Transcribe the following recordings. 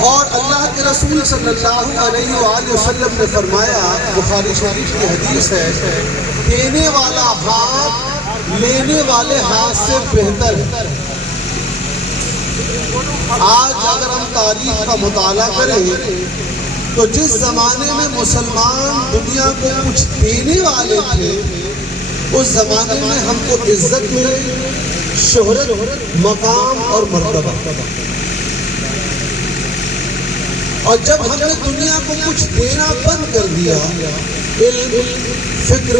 اور اللہ کے رسول صلی اللہ علیہ وآلہ وسلم نے فرمایا، بخاری شریف کی حدیث ہے، دینے والا ہاتھ لینے والے ہاتھ سے بہتر ہے۔ آج اگر ہم تاریخ کا مطالعہ کریں تو جس زمانے میں مسلمان دنیا کو کچھ دینے والے تھے، اس زمانے میں ہم کو عزت ملے، شہرت، مقام اور مرتبہ۔ اور جب ہم نے دنیا کو کچھ دینا بند کر دیا، علم، فکر،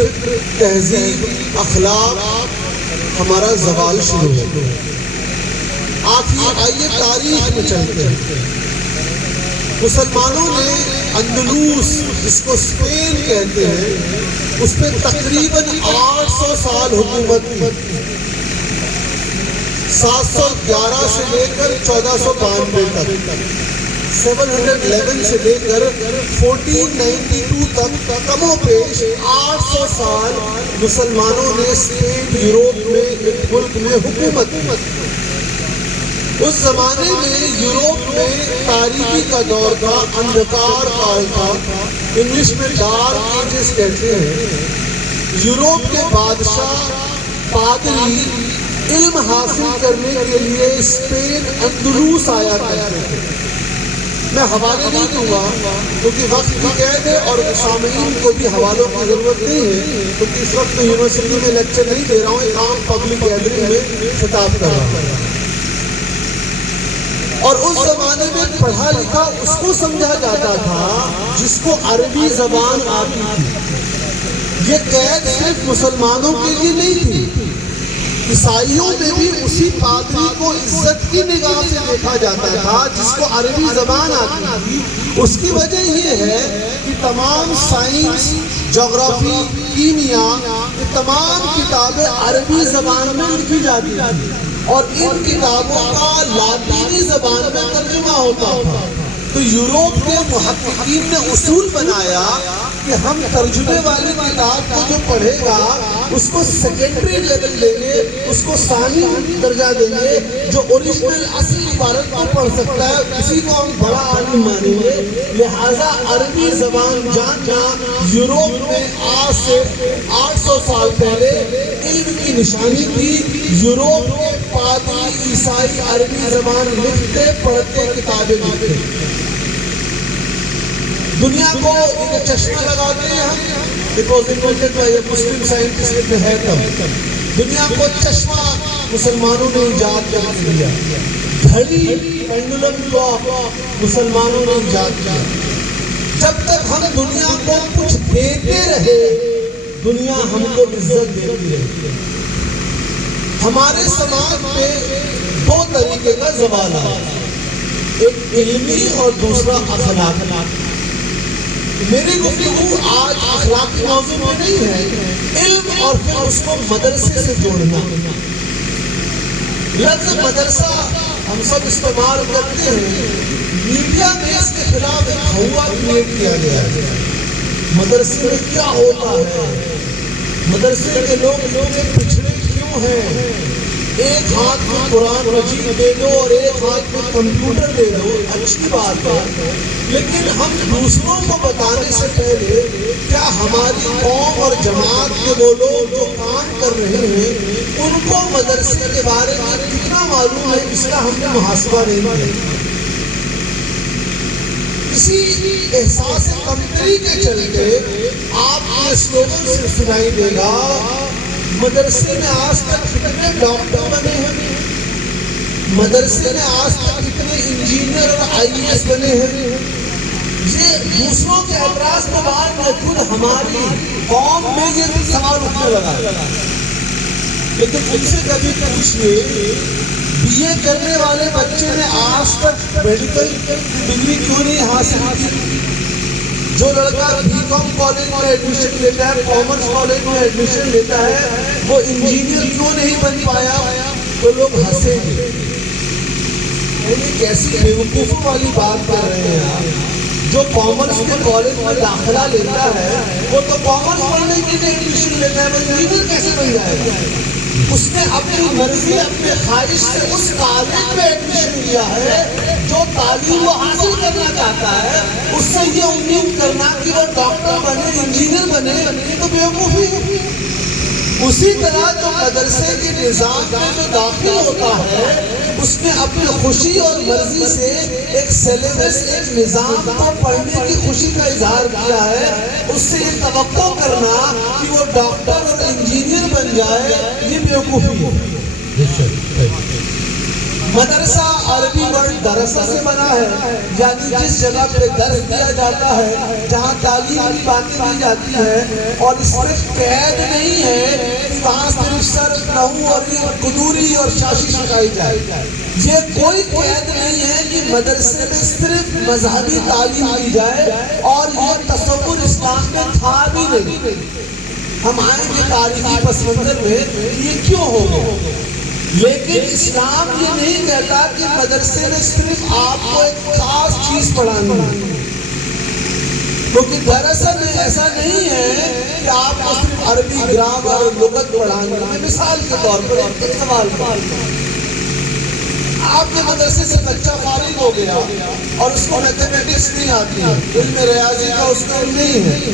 تہذیب، اخلاق، ہمارا زوال شروع ہو گیا۔ آخر آئیے تاریخ میں چلتے ہیں۔ مسلمانوں نے اندلس، جس کو اسپین کہتے ہیں، اس پہ تقریباً 800 سال حکومت کی، 711 سے لے کر 1492 تک، 711 سے لے کر 1492 تک، کم و بیش 800 سال مسلمانوں نے اسپین، یوروپ میں ایک ملک میں حکومت کی۔ اس زمانے میں یوروپ میں تاریکی کا دور تھا، اندھکار کال تھا، انگلش میں ڈارک ایجز کہتے ہیں۔ یوروپ کے بادشاہ، پادری علم حاصل کرنے کے لیے اسپین، اندلس آیا کرتے تھے۔ میں حوالے نہیں دوں گا کیونکہ وقت کی قید ہے اور سامعین کو بھی حوالوں کی ضرورت نہیں ہے، کیونکہ اس وقت یونیورسٹی میں لیکچر نہیں دے رہا ہوں، ایک عام پبلک گیدرنگ میں خطاب کر رہا ہوں۔ اور اس زمانے میں پڑھا لکھا اس کو سمجھا جاتا تھا جس کو عربی زبان آتی تھی۔ یہ قید صرف مسلمانوں کے لیے نہیں تھی، عیسائیوں میں بھی اسی پادری کو عزت کی نگاہ سے دیکھا جاتا تھا جس کو عربی زبان آتی تھی۔ اس کی وجہ یہ ہے کہ تمام سائنس، جغرافی، کیمیا، یہ تمام کتابیں عربی زبان میں لکھی جاتی تھی اور ان کتابوں کا لاطینی زبان میں ترجمہ ہوتا تھا۔ تو یوروپ کے محققین نے اصول بنایا کہ ہم ترجمے والی کتاب کو جو پڑھے گا اس کو سیکنڈری لیول دیں گے، اس کو ثانی درجہ دیں گے۔ جو اوریجنل اصل عبارت کو پڑھ سکتا ہے اسی کو ہم بڑا عالم مانیں گے۔ لہٰذا عربی زبان جاننا یوروپ میں آج سے 800 سال پہلے علم کی نشانی تھی۔ یوروپ کے پادری عیسائی عربی زبان لکھتے پڑھتے کتابیں لکھتے۔ دنیا کو ایک چشمہ لگاتے ہیں ہم، it was invented by a Muslim scientist ابن حیثم۔ دنیا کو چشمہ مسلمانوں نے ایجاد کر دیا۔ گھڑی، پینڈولم کلاک مسلمانوں نے ایجاد کیا۔ جب تک ہم دنیا کو کچھ دیتے رہے، دنیا ہم کو عزت دیتی رہی۔ ہمارے سماج میں دو طریقے کا زوال آیا، ایک علمی اور دوسرا اخلاقی۔ میری گفتگو آج اخلاقی موضوع میں نہیں ہے، علم اور پھر اس کو مدرسے سے جوڑنا۔ لفظ مدرسہ ہم سب استعمال کرتے ہیں، میڈیا میں اس کے خلاف ایک ہوا کریٹ کیا گیا ہے۔ مدرسے میں کیا ہوتا ہے؟ مدرسے کے لوگ پچھڑے کیوں ہیں؟ ایک ہاتھ میں قرآن مجید دے دو اور ایک ہاتھ میں کمپیوٹر دے دو، اچھی بات ہے، لیکن ہم دوسروں کو بتانے سے پہلے کیا ہماری قوم اور جماعت کے وہ لوگ جو کام کر رہے ہیں ان کو مدرسے کے بارے میں کتنا معلوم ہے، اس کا ہم نے محاسبہ نہیں کیا۔ اسی احساس کمتری کے چلتے آپ یہ سلوگن سے سنائی دے گا، مدرسے میں آج تک کتنے ڈاکٹر بنے ہیں، مدرسے میں آج تک کتنے انجینئر اور IAS بنے ہیں۔ یہ دوسروں کے اعتراض کے بعد میں خود ہماری قوم میں یہ سوال اٹھنے لگا ہے۔ لیکن ان سے کبھی پوچھئے BA کرنے والے بچے نے آج تک میڈیکل ڈگری کیوں نہیں حاصل کی؟ جو لڑکا BCom کالج میں ایڈمیشن لیتا ہے، کامرس کالج میں ایڈمیشن لیتا ہے، وہ انجینئر کیوں نہیں بن پایا؟ تو لوگ ہنسیں گے، کیسی بیوقوفوں والی بات کر رہے ہیں آپ۔ جو کامرس کے کالج میں داخلہ لیتا ہے وہ تو کامرس پڑھنے کے لیے ایڈمیشن لیتا ہے، وہ انجینئر کیسے بن جائے گا؟ اس نے اپنی مرضی اپنے خواہش سے اس کالج میں ایڈمیشن لیا ہے جو تعلیم وہ حاصل کرنا چاہتا ہے. اس سے یہ امید کرنا کہ وہ ڈاکٹر بنے انجینئر بنے یہ تو بیوقوفی ہے. اسی طرح جو مدرسے کے نظام میں جو داخل ہوتا ہے اس نے اپنی خوشی اور مرضی سے ایک سلیبس ایک نظام کو پڑھنے کی خوشی کا اظہار کیا ہے. اس سے یہ توقع کرنا کہ وہ ڈاکٹر اور انجینئر بن جائے یہ بیوقوفی ہے. مدرسہ عربی ورڈ درسہ سے بنا ہے یعنی جس جگہ پہ درس دیا جاتا ہے جہاں تعلیم کی باتیں دی جاتی ہیں اور اس میں قید نہیں ہے کہ وہاں صرف صرف نحو اور قدوری اور شاشی سکھائی جائے. یہ کوئی قید نہیں ہے کہ مدرسے میں صرف مذہبی تعلیم دی جائے اور یہ تصور اسلام میں تھا بھی نہیں. ہم آئیں گے تاریخی پس منظر میں یہ کیوں ہوگا لیکن اسلام یہ نہیں کہتا کہ مدرسے میں صرف آپ کو ایک خاص چیز پڑھانی ہے. کیونکہ دراصل ایسا نہیں ہے کہ آپ کو صرف عربی گرامر اور لغت پڑھانی ہے. مثال کے طور پر ایک سوال آپ کے مدرسے سے بچہ فارغ ہو گیا اور اس کو میتھمیٹکس نہیں آتی ہے علم ریاضی کا اس کو نہیں ہے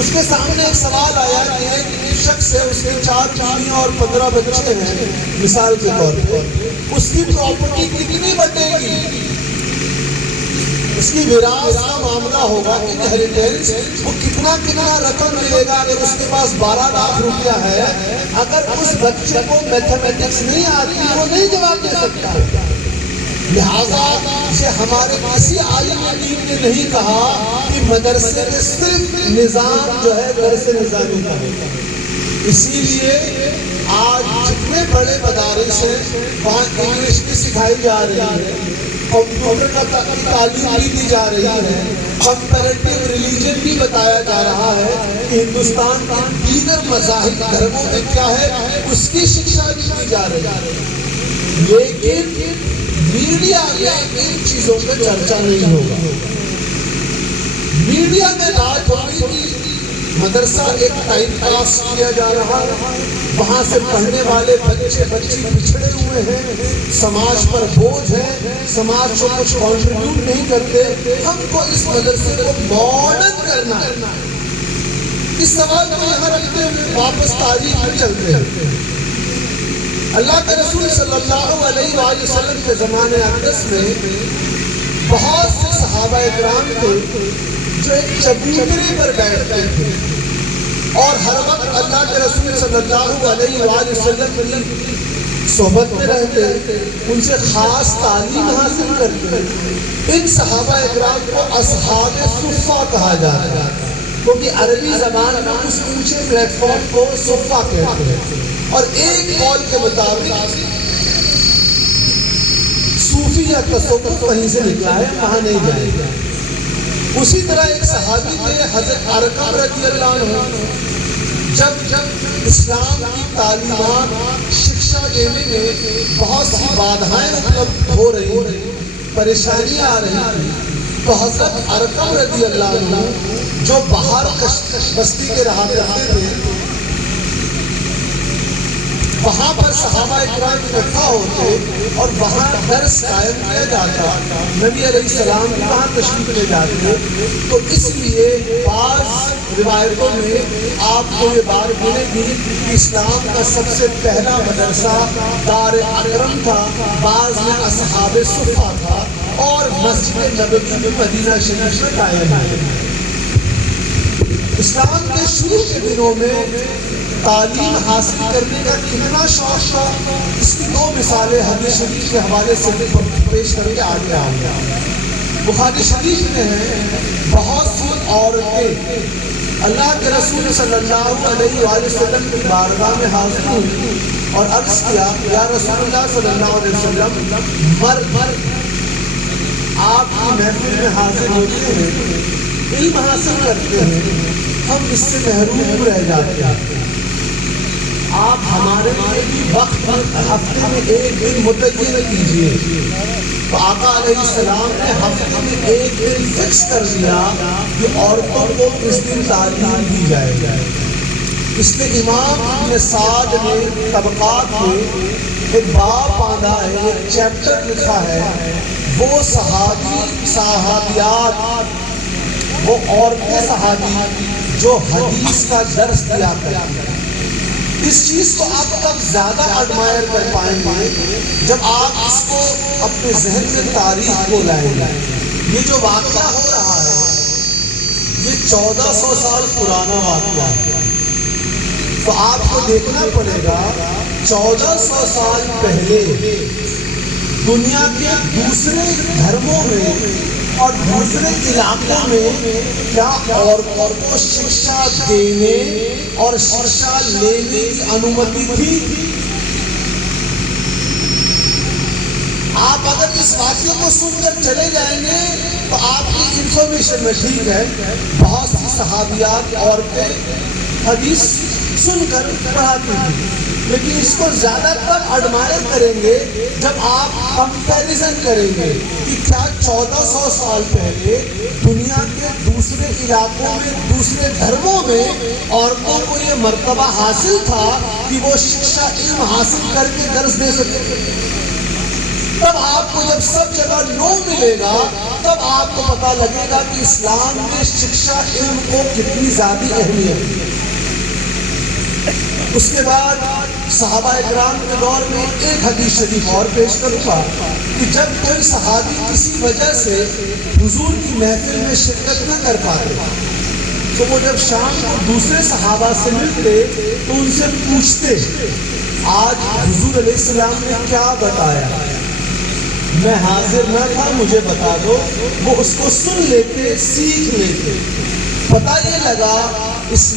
اس کے سامنے ایک سوال آیا کہ ایک شخص ہے اس کے 4 بیویاں اور 15 بچے ہیں مثال کے طور پر اس کی پراپرٹی کتنی بٹے گی اس کی وراثت کا معاملہ ہوگا انہیریٹنس وہ کتنا رقم ملے گا. اگر اس کے پاس 12 لاکھ روپیہ ہے اگر اس بچے کو میتھمیٹکس نہیں آتی وہ نہیں جواب دے سکتا. لہذا یہ ہمارے کسی عالم دین نے نہیں کہا کہ مدرسے میں صرف نظام جو ہے درس نظامی کا ہوگا. اسی لیے آج جتنے بڑے مدارس ہیں وہاں انگلش بھی سکھائی جا رہی ہے کمپیوٹر کا تعلیم بھی دی جا رہی ہے کمپیریٹیو ریلیجن بھی بتایا جا رہا ہے کہ ہندوستان کے دیگر مذاہب دھرموں میں کیا ہے اس کی شکشا بھی دی جا رہی ہے. لیکن میڈیا میں ان چیزوں پہ چرچا نہیں ہوگا. میڈیا میں بات ہوگی کہ مدرسہ ایک ٹائم پاس کیا جا رہا ہے وہاں سے پڑھنے والے بچے بچی پچھڑے ہوئے ہیں سماج پر بوجھ ہے سماج کو کچھ کنٹریبیوٹ نہیں کرتے. ہم کو اس مدرسے کو ماڈرن کرنا ہے. اس سوال کو یہاں رکھتے ہوئے واپس تاریخ میں چلتے ہیں. اللہ کے رسول صلی اللہ علیہ وآلہ وسلم کے زمانے اقدس میں بہت سے صحابہ اکرام تھے جو ایک چبوترے پر بیٹھتے تھے اور ہر وقت اللہ کے رسول صلی اللہ علیہ وآلہ وسلم کی صحبت میں رہتے ان سے خاص تعلیم حاصل کرتے. ان صحابہ اکرام کو اصحاب صفہ کہا جاتا ہے کیونکہ عربی زبان میں اس اونچے پلیٹ فارم کو صفہ کہتے ہیں. اور ایک قول کے مطابق صوفی یا تصوف وہیں سے نکلا ہے وہاں نہیں جائے گا. اسی طرح ایک صحابی تھے حضرت ارقم رضی اللہ عنہ جب اسلام کی تعلیمات شکشا دینے میں بہت سی بادھائیں اپلبدھ ہو رہی پریشانیاں آ رہی تھی تو حضرت ارقم رضی اللہ عنہ جو باہر بستی کے رہا کرتے تھے وہاں پر صحابہ اکرام اکٹھا ہوتے اور وہاں درس قائم کیا جاتا. نبی علیہ السلام وہاں تشریف لے جاتے. تو اس لیے بعض روایتوں میں آپ کو یہ بات ملے گی کہ اسلام کا سب سے پہلا مدرسہ دار اکرم تھا بعض میں اصحاب صفہ تھا اور مسجد نبوی مدینہ شریف میں قائم ہے. اسلام کے شروع کے دنوں میں تعلیم حاصل کرنے کا کتنا شوق تھا اس کی 2 مثالیں حدیث شریف کے حوالے سے پیش کر کے آگے آؤں گا. بخاری شریف میں ہے بہت سی عورتیں اللہ کے رسول صلی اللہ علیہ وآلہ وسلم کی بارگاہ میں حاضر ہوئی اور عرض کیا یا رسول اللہ صلی اللہ علیہ وسلم مرد آپ کی محفل میں حاضر ہوتے ہیں علم حاصل کرتے ہیں ہم اس سے محروم رہ جاتے ہیں. آپ ہمارے لیے بھی وقت ہفتے میں ایک دن متعین کیجیے. تو آقا علیہ السلام نے ہفتے میں ایک دن فکس کر دیا کہ عورتوں کو اس دن تعلیم دی جائے. اس لیے امام ابن سعد نے طبقات میں ایک باب باندھا ہے، ایک چیپٹر لکھا ہے، وہ صحابیات، وہ عورتیں صحابی جو حدیث کا درس دیا کرتی ہیں۔ اس چیز کو آپ تب زیادہ ایڈمائر کر پائیں گے جب آپ اس کو اپنے ذہن میں تاریخ کو لائیں گے۔ یہ جو واقعہ ہو رہا ہے یہ 1400 سال پرانا واقعہ ہے، تو آپ کو دیکھنا پڑے گا 1400 سال پہلے دنیا کے دوسرے دھرموں میں اور دوسرے علاقوں میں کیا عورتوں کو شکشا دینے اور شکشا لینے کی انومتی تھی؟ آپ اگر اس واقعے کو سن کر چلے جائیں گے تو آپ کی انفارمیشن میں ٹھیک ہے بہت سی صحابیات عورتیں حدیث سن کر پڑھاتی تھی، لیکن اس کو زیادہ تر ایڈمائر کریں گے جب آپ کمپیریزن کریں گے کہ کیا 1400 سال پہلے دنیا کے دوسرے علاقوں میں دوسرے دھرموں میں عورتوں کو یہ مرتبہ حاصل تھا کہ وہ شکشا علم حاصل کر کے درس دے سکتے۔ تب آپ کو جب سب جگہ نو ملے گا تب آپ کو پتا لگے گا کہ اسلام میں شکشا علم کو کتنی زیادہ اہمیت ہے۔ اس کے بعد صحابہ اکرام کے دور میں ایک حدیث شریف اور پیش کروں گا کہ جب کوئی صحابی کسی وجہ سے حضور کی محفل میں شرکت نہ کر پاتے تو وہ جب شام کو دوسرے صحابہ سے ملتے تو ان سے پوچھتے آج حضور علیہ السلام نے کیا بتایا، میں حاضر نہ تھا مجھے بتا دو۔ وہ اس کو سن لیتے، سیکھ لیتے، پتہ یہ لگا اسلام